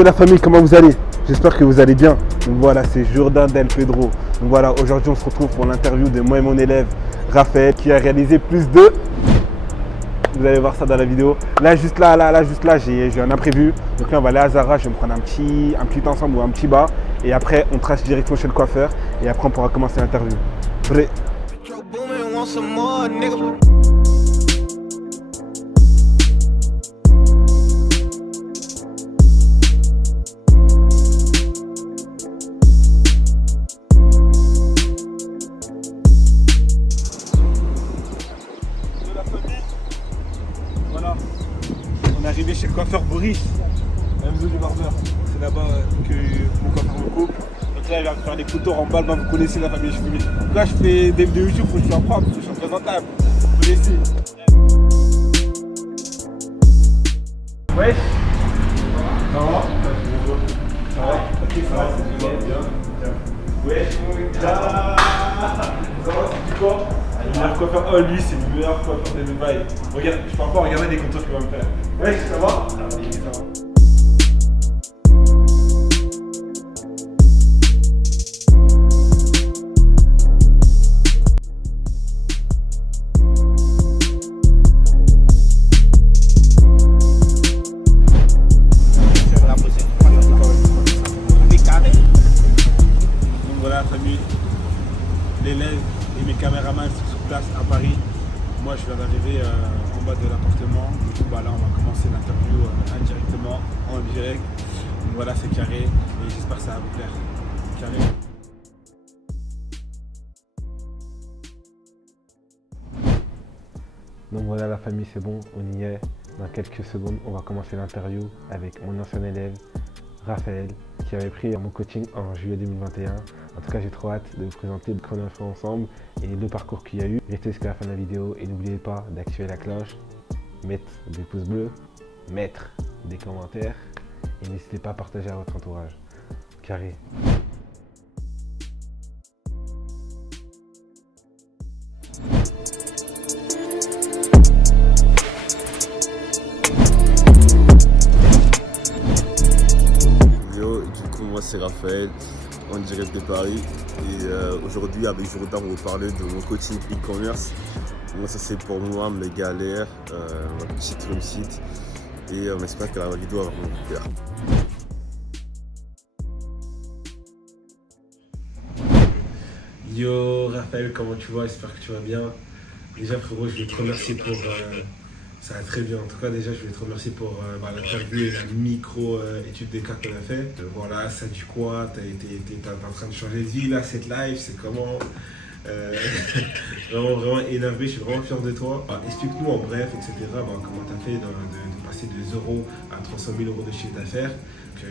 Yo la famille, comment vous allez? J'espère que vous allez bien. Donc voilà, c'est Jourdain Del Pedro. Donc voilà, aujourd'hui on se retrouve pour l'interview de moi et mon élève Raphaël qui a réalisé plus de... Vous allez voir ça dans la vidéo. Là, juste là, j'ai un imprévu. Donc là, on va aller à Zara, je vais me prendre un petit ensemble ou un petit bas. Et après, on trace direction chez le coiffeur. Et après, on pourra commencer l'interview. Vrai. Voilà, on est arrivé chez le coiffeur Boris, Enzo du Barber. C'est là-bas que mon coiffeur me coupe. Donc là, il va me faire des couteaux en balle. Vous connaissez la famille Chevalier. Donc là, je fais des vidéos YouTube, faut que je sois propre, faut que je sois présentable. Vous connaissez. Ouais. Ça va? Ça va? Ok, ça va, c'est bien. Ouais. Ça va, c'est quoi? Le meilleur coiffeur, oh lui c'est le meilleur coiffeur de Dubaï. Regarde, je parle pas, regardez les contours qu'il va me faire. Ouais, ça va? Ça va. Donc voilà la famille, l'élève et mes caméramans sont sur place à Paris. Moi je viens d'arriver en bas de l'appartement. Du coup là on va commencer l'interview indirectement, en direct. Donc voilà, c'est carré et j'espère que ça va vous plaire. Carré. Donc voilà la famille, c'est bon, on y est. Dans quelques secondes, on va commencer l'interview avec mon ancien élève, Raphaël, qui avait pris mon coaching en juillet 2021. En tout cas, j'ai trop hâte de vous présenter ce qu'on a fait ensemble et le parcours qu'il y a eu. Restez jusqu'à la fin de la vidéo et n'oubliez pas d'activer la cloche, mettre des pouces bleus, mettre des commentaires et n'hésitez pas à partager à votre entourage. Carré. Moi c'est Raphaël, en direct de Paris et aujourd'hui avec Jourdain on va parler de mon coaching e-commerce. Moi ça c'est pour moi mes galères, ma petite réussite et on espère que la vidéo va vous plaire. Yo Raphaël, comment tu vas? J'espère que tu vas bien. Déjà frérot, je vais te remercier pour... ça va très bien. En tout cas, déjà, je voulais te remercier pour l'interview et la micro-étude des cas qu'on a fait. Voilà, ça dit quoi? T'es en train de changer de vie là, cette live, c'est comment? Vraiment énervé, je suis vraiment fier de toi. Explique-nous en bref, etc. Comment tu as fait de passer de 0 à 300 000 euros de chiffre d'affaires.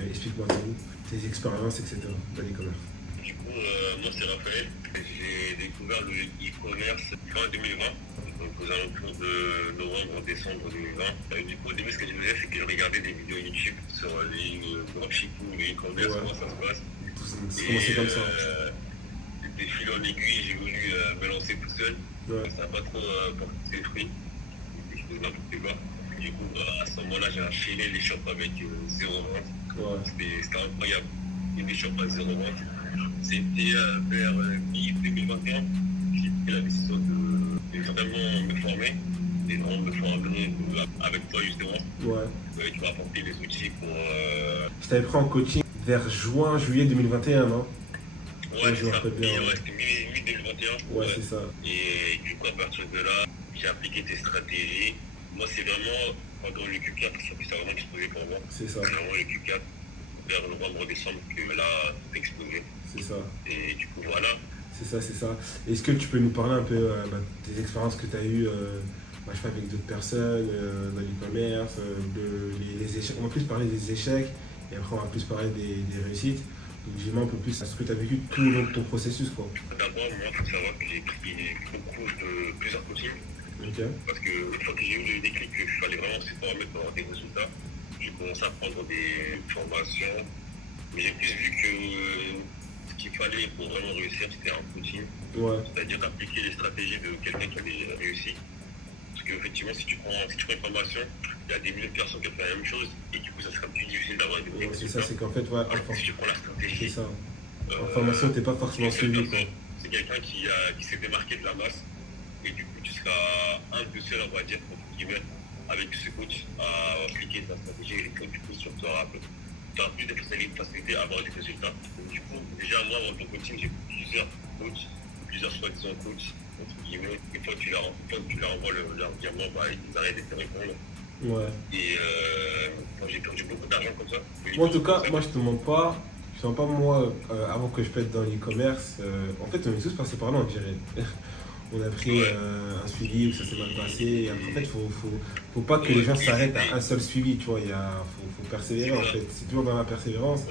Explique-moi tout, tes expériences, etc. dans l'e-commerce. Du coup, moi c'est Raphaël. J'ai découvert le e-commerce fin 2020. Donc aux alentours de novembre-décembre 2020. Du coup, au début, ce que je faisais, c'est que je regardais des vidéos YouTube sur les dropshipping, le e-commerce, comment ça se passe. C'est commencé comme ça. De fil en aiguille, j'ai voulu me lancer tout seul. Ouais. Ça n'a pas trop porté ses fruits. Je faisais n'importe quoi. Du coup, à ce moment-là, j'ai enchaîné les shops avec zéro vente. Ouais. C'était incroyable. Des shops à zéro vente. C'était vers mi-2021. J'ai pris la décision de vraiment me former et vraiment me former avec toi justement. Ouais. Tu m'as apporté des outils pour... Je t'avais pris en coaching vers juillet 2021, non? Ouais, c'est ça. C'était mi-2021. Ouais, c'est ça. Et du coup, à partir de là, j'ai appliqué tes stratégies. Moi, c'est vraiment pendant le Q4 que ça a vraiment explosé pour moi. C'est ça. C'est vraiment le Q4 vers novembre-décembre que là, ça a explosé. C'est ça. Et du coup, voilà. C'est ça. Est-ce que tu peux nous parler un peu des expériences que tu as eues je sais pas, avec d'autres personnes dans l'e-commerce, les échecs? On va plus parler des échecs et après on va plus parler des réussites. Donc dis-moi un peu plus ce que tu as vécu tout au long de ton processus, quoi. D'abord, moi, il faut savoir que j'ai pris beaucoup de plusieurs coachings. Okay. Parce que une fois que j'ai eu le déclic qu'il fallait vraiment se former pour avoir des résultats, j'ai commencé à prendre des formations. Mais j'ai plus vu que ce qu'il fallait pour vraiment réussir, c'était un coaching. Ouais. C'est-à-dire d'appliquer les stratégies de quelqu'un qui avait réussi. Parce qu'effectivement, si tu prends une formation, il y a des milliers de personnes qui ont fait la même chose et du coup, ça sera plus difficile d'avoir des Ouais, c'est ça, c'est qu'en fait, ouais, si tu prends la stratégie. c'est ça. En formation, t'es pas forcément suivi, quoi. C'est quelqu'un qui s'est démarqué de la masse et du coup, tu seras un peu seul, on va dire, entre guillemets, avec ce coach à appliquer ta stratégie et que du coup, tu auras plus de facilité à avoir des résultats. Donc, du coup, déjà, moi, dans ton coaching, j'ai plusieurs coachs, plusieurs soi-disant coachs, entre guillemets. Une fois que tu leur envoies leur virement, ils arrêtent de te répondre. Ouais. Et j'ai perdu beaucoup d'argent comme ça. Moi, en tout cas, moi, je te mens pas. Je te mens pas, moi, avant que je pète dans l'e-commerce, en fait, on est tous passés par là, on dirait. On a pris un suivi où ça s'est mal passé. Et après, en fait, faut pas que les gens s'arrêtent à un seul suivi, tu vois. Faut persévérer, en fait. C'est toujours dans la persévérance.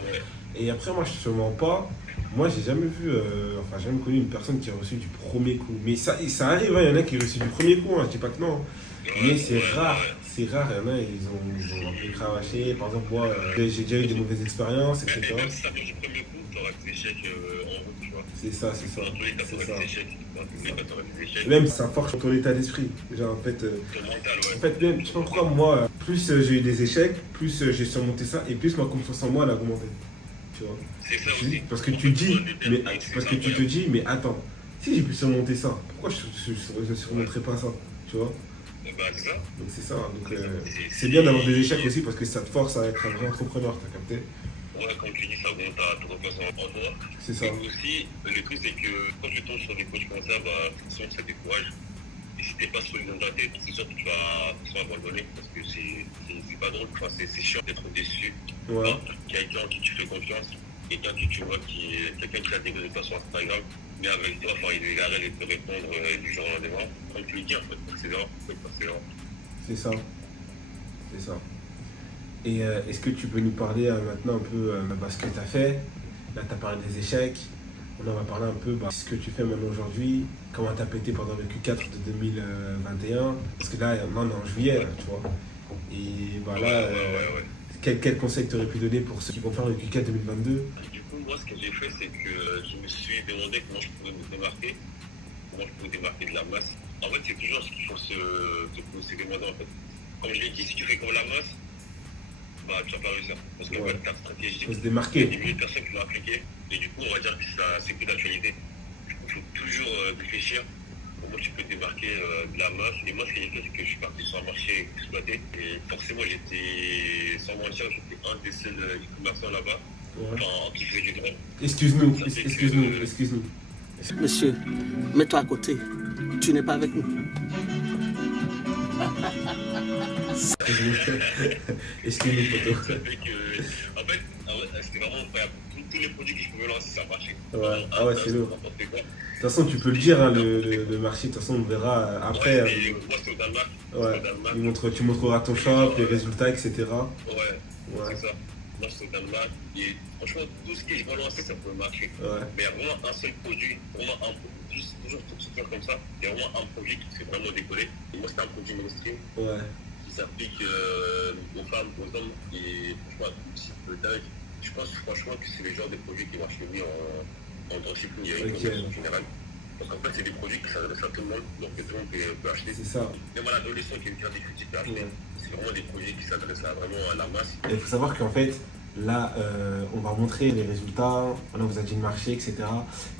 Et après, moi, je te mens pas. Moi, j'ai jamais vu, j'ai jamais connu une personne qui a reçu du premier coup. Mais ça arrive, hein, il y en a qui ont reçu du premier coup, hein, je dis pas que non. Mais c'est rare, il y en a, ils ont un peu cravaché. Par exemple, moi, j'ai déjà eu des mauvaises expériences, etc. Même si ça fait du premier coup, tu auras des échecs en route, tu vois. C'est ça. Dans tous les cas, tu auras des échecs. Dans tous les cas, tu auras des échecs. Même ça forge ton état d'esprit. Genre, en fait, Ton mental, ouais. en fait, même, je sais pas pourquoi, moi, plus j'ai eu des échecs, plus j'ai surmonté ça, et plus ma confiance en moi elle a augmenté. Tu vois. C'est ça aussi. Parce que tu te dis, mais attends, si j'ai pu surmonter ça, pourquoi je ne surmonterais pas ça, tu vois. C'est ça. Donc c'est ça, donc c'est bien d'avoir des échecs aussi parce que ça te force à être un vrai entrepreneur, t'as capté. Ouais, comme tu dis, ça augmente ta confiance en toi. C'est ça. Et aussi, le truc c'est que quand tu tombes sur des coachs comme ça, souvent ça décourage. Et si t'es pas solide dans ta tête, c'est sûr que tu vas abandonner parce que c'est pas drôle, c'est chiant d'être déçu. Ouais. Quelqu'un en qui tu fais confiance, quelqu'un qui tu vois quelqu'un qui a des résultats sur Instagram, mais avec toi, il arrête de te répondre du jour au lendemain. Comme tu le dis, en fait, persévérant. C'est ça. C'est ça. Et est-ce que tu peux nous parler maintenant un peu ce que tu as fait? Là, tu as parlé des échecs. On va parler un peu de ce que tu fais maintenant aujourd'hui, comment tu as pété pendant le Q4 de 2021. Parce que là, on est en juillet, là, tu vois. Et voilà, quel conseil tu aurais pu donner pour ceux qui vont faire le Q4 2022? Du coup, moi, ce que j'ai fait, c'est que je me suis demandé comment je pouvais me démarquer, de la masse. En fait, c'est toujours ce qu'il faut se demander, en fait. Comme je l'ai dit, si tu fais comme la masse, tu vas pas réussir. Parce qu'en fait, ta stratégie, il faut se démarquer. Il y a des milliers de personnes qui l'ont appliqué. Et du coup, on va dire que c'est plus d'actualité. Du coup, il faut toujours réfléchir comment tu peux te démarquer de la masse. Et moi, ce que j'ai fait, c'est que je suis parti sur un marché exploité. Et forcément, j'étais, sans mentir, j'étais un des seuls e-commerçants là-bas. Ouais. Enfin, qui faisait du droit. Excuse-nous. Monsieur, mets-toi à côté. Tu n'es pas avec nous. Excuse-nous, poteau. En fait, c'était vraiment incroyable. Tous les produits que je pouvais lancer, ça marchait. Ouais. Ah ouais, c'est lourd. De toute façon, tu peux le dire, hein, le marché, de toute façon, on verra après. Moi, c'est au Danemark. Ouais. Tu montreras ton shop, les résultats, etc. Ouais. C'est ça. Moi, c'est au Danemark. Et franchement, tout ce que je vais lancer, ça peut marcher. Ouais. Mais il y a vraiment un seul produit, vraiment un produit, toujours pour se faire comme ça. Il y a vraiment un produit qui s'est vraiment décollé. Et moi, c'était un produit mainstream. Ouais. Qui s'applique aux femmes, aux hommes. Et franchement, à tout type d'âge. Je pense franchement que c'est le genre de produit qui marche le mieux en dropshipping et en général. Parce qu'en fait, c'est des produits qui s'adressent à tout le monde, donc tout le monde peut acheter. C'est ça. Même à l'adolescent qui veut faire des critiques peut acheter. C'est vraiment des produits qui s'adressent vraiment à la masse. Il faut savoir qu'en fait, là, on va montrer les résultats, on vous a dit le marché, etc.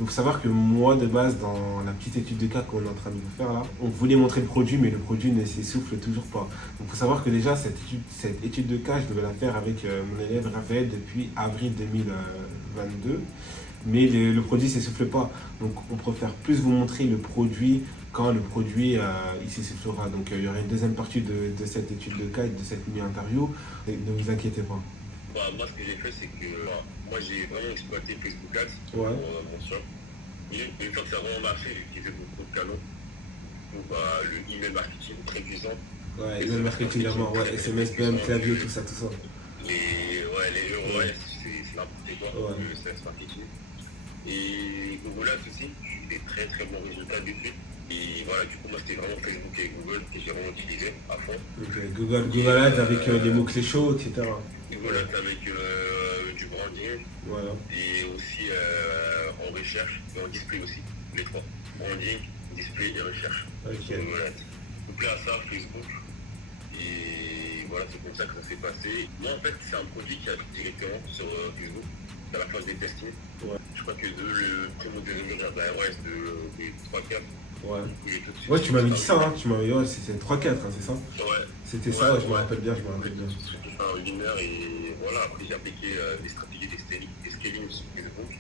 Il faut savoir que moi, de base, dans la petite étude de cas qu'on est en train de vous faire là, on voulait montrer le produit, mais le produit ne s'essouffle toujours pas. Donc il faut savoir que déjà, cette étude de cas, je devais la faire avec mon élève Raphaël depuis avril 2022. Mais le produit ne s'essouffle pas. Donc on préfère plus vous montrer le produit quand le produit il s'essoufflera. Donc il y aura une deuxième partie de cette étude de cas et de cette mini-interview. Ne vous inquiétez pas. Moi, ce que j'ai fait, c'est que moi, j'ai vraiment exploité Facebook Ads pour mon shop. Et une fois que ça a vraiment marché, j'ai utilisé beaucoup de canaux pour le email marketing très puissant. Ouais, email marketing d'abord, SMS, BM, Klaviyo, tout ça. Les euros, c'est n'importe quoi, le SMS marketing. Et Google Ads aussi, j'ai eu des très très bons résultats dessus. Et voilà, du coup, moi, c'était vraiment Facebook et Google que j'ai vraiment utilisé à fond. Okay. Google Ads avec des mots-clés chauds, etc. Google Ads avec du branding. Voilà. Et aussi en recherche et en display aussi, les trois. Branding, display et recherche. Ok. Donc là, ça, Facebook. Et voilà, c'est comme ça que ça s'est passé. Moi, en fait, c'est un produit qui arrive directement sur Facebook, à la phase des testings. Ouais. Je crois que le très mauvais résultat de la ROS des 3-4. Ouais. Ouais, tu m'avais dit ça, hein. Tu m'avais dit, ouais, c'était 3-4, hein, c'est ça? Ouais. C'était ça, ouais, je me rappelle bien, je me rappelle bien. J'ai fait un webinaire et voilà, après j'ai appliqué des stratégies d'escaling sur Facebook.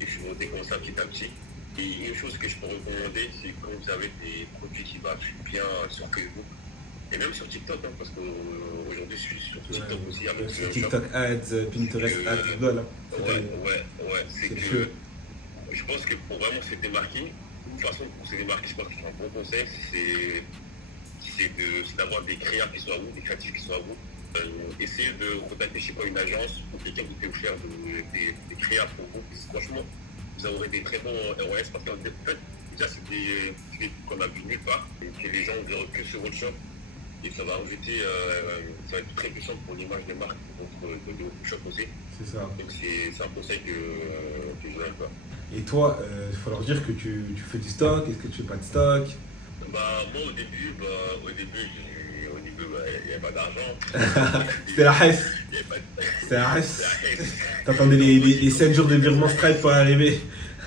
Et je suis monté comme ça petit à petit. Et une chose que je peux recommander, c'est quand vous avez des produits qui marchent bien sur Facebook, et même sur TikTok, hein, parce qu'aujourd'hui je suis sur TikTok aussi avec sur TikTok Ads, Pinterest Ads, Google. Ouais, c'est que je pense que pour vraiment se démarquer, de toute façon pour se démarquer, je pense qu'un bon conseil, c'est d'avoir des créateurs qui soient à vous, des créatifs qui soient à vous. Essayez de contacter, je sais pas, une agence ou quelqu'un qui peut vous faire des créas pour vous. Franchement, vous aurez des très bons ROS parce qu'en fait, déjà, c'est des trucs qu'on a vu nulle part et que les gens ne verront que sur votre shop. Et ça va rajouter, ça va être très puissant pour l'image des marques de votre shop aussi. C'est ça. Donc, c'est un conseil que je donne pas. Et toi, il faut leur dire que tu fais du stock, est-ce que tu fais pas de stock? Bah, moi, au début, il n'y avait pas d'argent. C'était la hesse. C'était la hesse. T'attendais les 7 jours de virement Stripe pour arriver.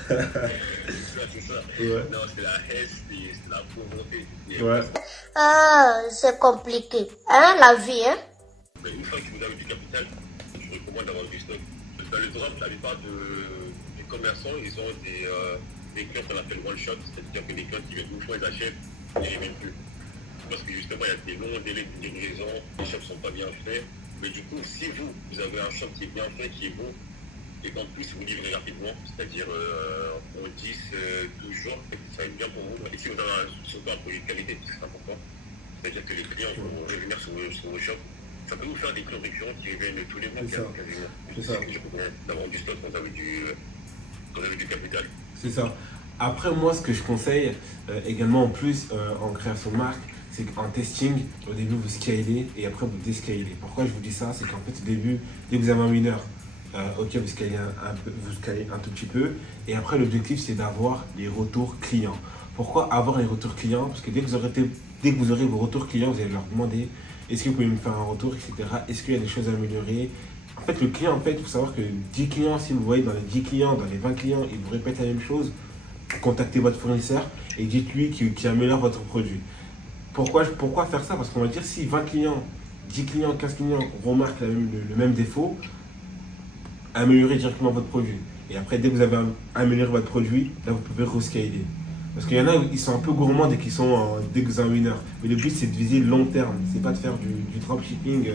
C'est ça. Ouais. Non, c'était la hesse, c'était la pauvreté. Ouais. Ah, c'est compliqué. Hein, la vie, hein? Mais une fois que vous avez du capital, je recommande d'avoir du stock. Dans le drop, la plupart des commerçants, ils ont des clients qu'on appelle one shot, c'est-à-dire que les clients qui viennent une fois, ils achètent et ils ne viennent plus. Parce que justement, il y a des longs délais de livraison, les shops ne sont pas bien faits. Mais du coup, si vous avez un shop qui est bien fait, qui est bon, et qu'en plus vous livrez rapidement, c'est-à-dire en 10-12 jours, ça va être bien pour vous. Et si vous avez surtout un produit de qualité, c'est important. C'est-à-dire que les clients vont revenir sur vos shops. Ça peut vous faire des clients récurrents qui reviennent tous les mois, quasiment. C'est ça. Je recommande d'avoir du stock quand vous avez du capital. C'est ça. Après, moi, ce que je conseille également en plus en création de marque, c'est qu'en testing, au début, vous scalez et après, vous descalez. Pourquoi je vous dis ça? C'est qu'en fait, au début, dès que vous avez un winner, ok, vous scalez un tout petit peu. Et après, l'objectif, c'est d'avoir les retours clients. Pourquoi avoir les retours clients? Parce que dès que vous aurez vos retours clients, vous allez leur demander est-ce que vous pouvez me faire un retour, etc. Est-ce qu'il y a des choses à améliorer? En fait, le client, il faut savoir que 10 clients, si vous voyez dans les 10 clients, dans les 20 clients, ils vous répètent la même chose, contactez votre fournisseur et dites-lui qu'il améliore votre produit. Pourquoi faire ça? Parce qu'on va dire si 20 clients, 10 clients, 15 clients remarquent le même défaut, améliorez directement votre produit. Et après, dès que vous avez amélioré votre produit, là, vous pouvez rescaler. Parce qu'il y en a, ils sont un peu gourmands dès que vous avez un winner. Mais le but, c'est de viser le long terme. C'est pas de faire du dropshipping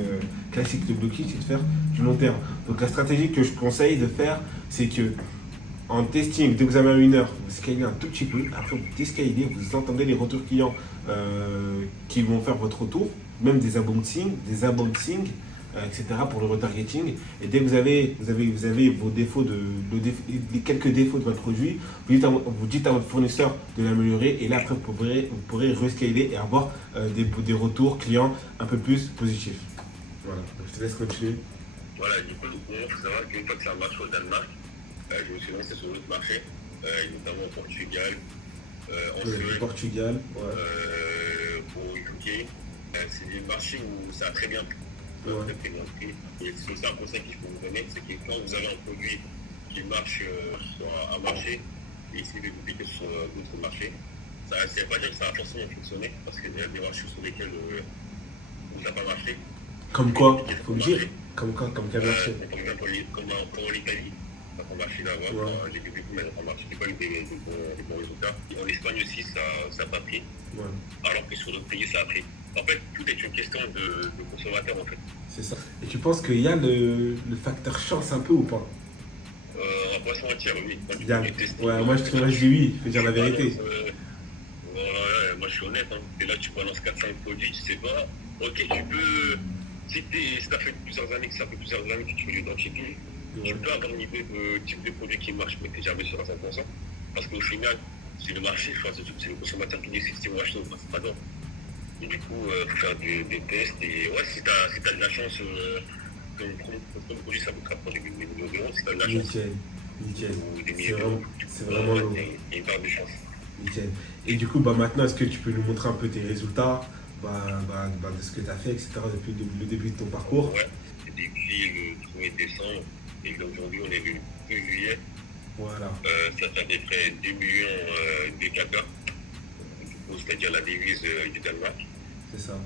classique de blockchain, c'est de faire du long terme. Donc la stratégie que je conseille de faire, c'est que en testing, dès que vous avez un winner, vous scalez un tout petit peu. Après, vous descalez, vous entendez les retours clients qui vont faire votre retour, même des unboxings, etc. pour le retargeting. Et dès que vous avez vos défauts, les quelques défauts de votre produit, vous dites à votre fournisseur de l'améliorer. Et là, après, vous pourrez rescaler et avoir des retours clients un peu plus positifs. Voilà, donc je te laisse continuer. Voilà, du coup, il faut savoir qu'une fois que ça marche au Danemark, je me suis lancé sur d'autres marchés, notamment au Portugal, en Suède, Portugal, au UK. C'est des marchés où ça a très bien pris. Très bien pris. Et c'est aussi un conseil que je peux vous donner, c'est que quand vous avez un produit qui marche sur un marché, et essayez de dupliquer sur d'autres marchés. Ça ne veut pas dire que ça va forcément fonctionner, parce qu'il y a des marchés sur lesquels où ça n'a pas marché. Comme quoi? Faut me dire. Comme quel marché? Par exemple, comme en Italie, ça a marché là-bas. J'ai vu beaucoup, mais ça a marché. J'ai pas eu des bons résultats. Et en Espagne aussi, ça n'a pas pris. Ouais. Alors que sur d'autres pays, ça a pris. En fait, tout est une question de consommateur, en fait. C'est ça. Et tu penses qu'il y a le facteur chance un peu ou pas? On va pas se mentir, oui. Moi je dis oui, je veux dire la vérité. Moi je suis honnête, hein. Et là tu balances 4-5 produits, tu sais pas. Ok, tu peux. Si t'as fait plusieurs années, que ça fait plusieurs années que tu fais du dropshipping, tu peux avoir une idée de type de produit qui marche, mais t'es jamais sûr à 100%. Parce qu'au final, c'est le marché, c'est le consommateur qui décide si on achète ou pas, c'est pas donc. Et du coup, faut faire des tests. Et ouais, si t'as de la chance, comme le produit, ça vous rapproche des millions d'euros. Si t'as de la chance, nickel. Ou des milliers d'euros, c'est vraiment long. Il y a une part de chance. Nickel. Et du coup, maintenant, est-ce que tu peux nous montrer un peu tes résultats? de ce que tu as fait, etc. depuis le début de ton parcours. Ouais, depuis le 1er décembre et aujourd'hui on est le 2 juillet. Voilà. Ça fait à peu près 2 millions de caca, c'est-à-dire la devise du Danemark. C'est ça.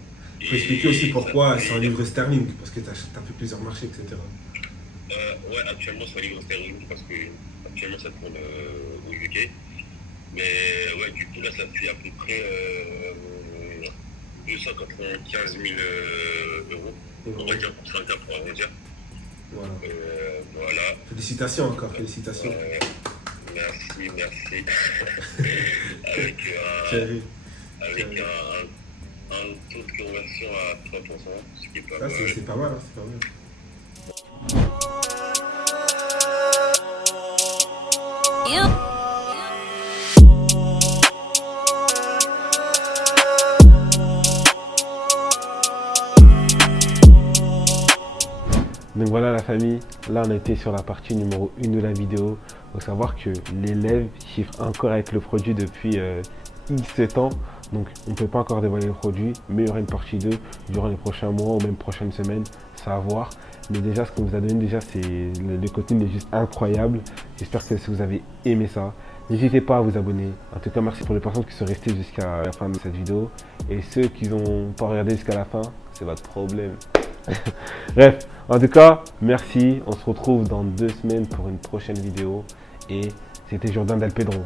Il faut expliquer aussi pourquoi c'est en livre sterling, parce que tu as fait plusieurs marchés, etc. Ouais, actuellement c'est en livre sterling parce que actuellement ça tourne au UK. Mais ouais, du coup là ça fait à peu près 295 000 euros. On va dire pour 5 cas pour arrondir. Voilà. Voilà. Félicitations encore, félicitations. Merci. avec un taux de conversion à 3%, ce qui est pas mal. C'est pas mal, hein, c'est pas mal. Donc voilà la famille, là on a été sur la partie numéro 1 de la vidéo. Il faut savoir que l'élève chiffre encore avec le produit depuis X temps. Donc on ne peut pas encore dévoiler le produit, mais il y aura une partie 2 durant les prochains mois ou même prochaines semaines, ça va voir. Mais déjà ce qu'on vous a donné déjà, c'est le contenu est juste incroyable. J'espère que si vous avez aimé ça, n'hésitez pas à vous abonner. En tout cas merci pour les personnes qui sont restées jusqu'à la fin de cette vidéo. Et ceux qui n'ont pas regardé jusqu'à la fin, c'est votre problème. Bref, en tout cas, merci. On se retrouve dans 2 semaines pour une prochaine vidéo. Et c'était Jourdain Del Pedro.